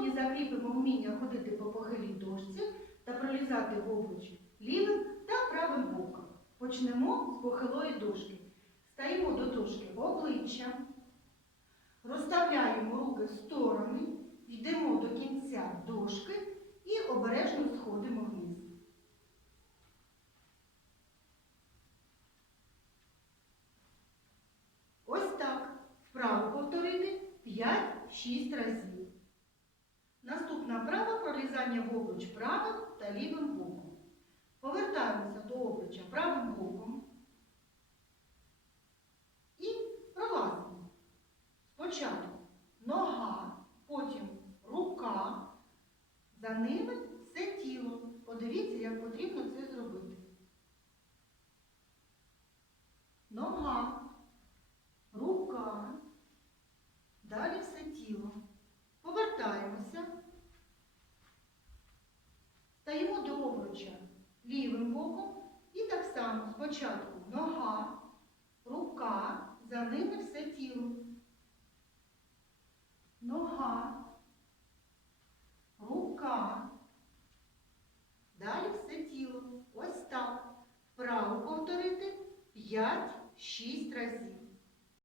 Сьогодні закріпимо вміння ходити по похилій дошці та пролізати в обруч лівим та правим боком. Почнемо з похилої дошки. Стаємо до дошки обличчя, розставляємо руки в сторони, йдемо до кінця дошки і обережно сходимо вниз. Ось так. Вправо повторити 5-6 разів. Пролізання в обруч правим та лівим боком. Повертаємося до обруча правим боком і пролазимо. Спочатку нога, потім рука, за ними все тіло. Подивіться, як потрібно це зробити. Нога, рука, далі все тіло. Повертаємося. Стаємо до обруча лівим боком і так само спочатку нога, рука, за ними все тіло. Нога, рука, далі все тіло. Ось так. Вправо повторити 5-6 разів.